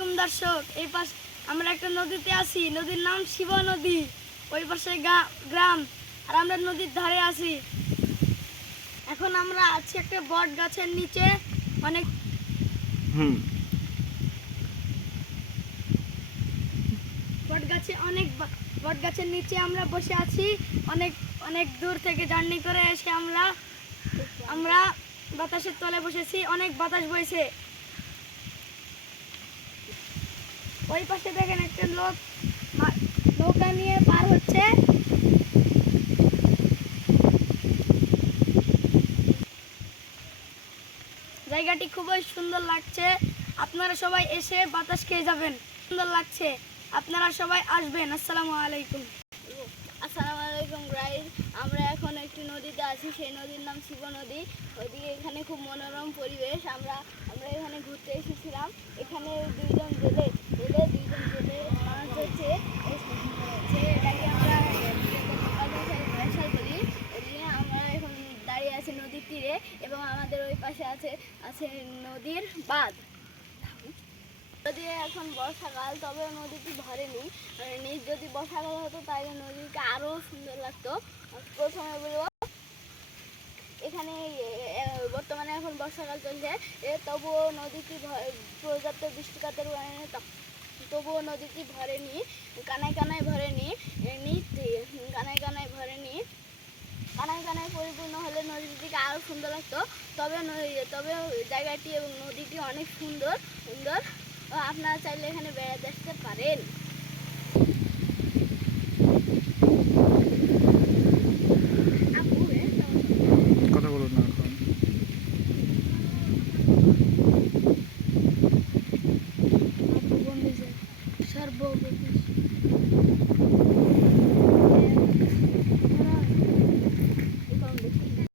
আলাইকুম দর্শক। এই পাশ আমরা একটা নদীতে আছি, নদীর নাম শিব নদী। ওই পাশে গ্রাম, আর আমরা নদীর ধারে আছি। এখন আমরা আছি একটা বট গাছের নিচে। অনেক বট গাছের নিচে আমরা বসে আছি। অনেক অনেক দূর থেকে জার্নি করে এসে আমরা বাতাসের তলে বসেছি। অনেক বাতাস বইছে। ওই পাশে দেখেন একটা লোক নৌকা নিয়ে পার হচ্ছে। জায়গাটি খুবই সুন্দর লাগছে। আপনারা সবাই এসে বাতাস খেয়ে যাবেন, সুন্দর লাগছে। আপনারা সবাই আসবেন। আসসালামু আলাইকুম। আসসালামু আলাইকুম গাইস। আমরা এখন একটি নদীতে আছি, সেই নদীর নাম শিব নদী। ওইদিকে এখানে খুব মনোরম পরিবেশ। আমরা এখানে ঘুরতে এসেছিলাম। এখানে দুইজন জেলে মাছ ধরছে। এটাকে আমরা ব্যবসা করি। ওইদিকে আমরা এখন দাঁড়িয়ে আছি নদীর তীরে, এবং আমাদের ওই পাশে আছে নদীর বাঁধ। যদি এখন বর্ষাকাল, তবে নদীটি ভরেনি। যদি বর্ষাকাল হতো তাহলে নদীকে আরও সুন্দর লাগতো। প্রথমে বলবো, এখানে বর্তমানে এখন বর্ষাকাল চলছে, তবুও নদীটি পর্যাপ্ত বৃষ্টিপাতের কারণে তবুও নদীটি ভরেনি, কানায় কানায় ভরেনি। কানায় পরিপূর্ণ হলে নদীটিকে আরও সুন্দর লাগতো। তবে জায়গাটি এবং নদীটি অনেক সুন্দর। আপনারা চাইলে এখানে বেড়াতে আসতে পারেন। কথা বলুন না এখন। সর্বপ্রথম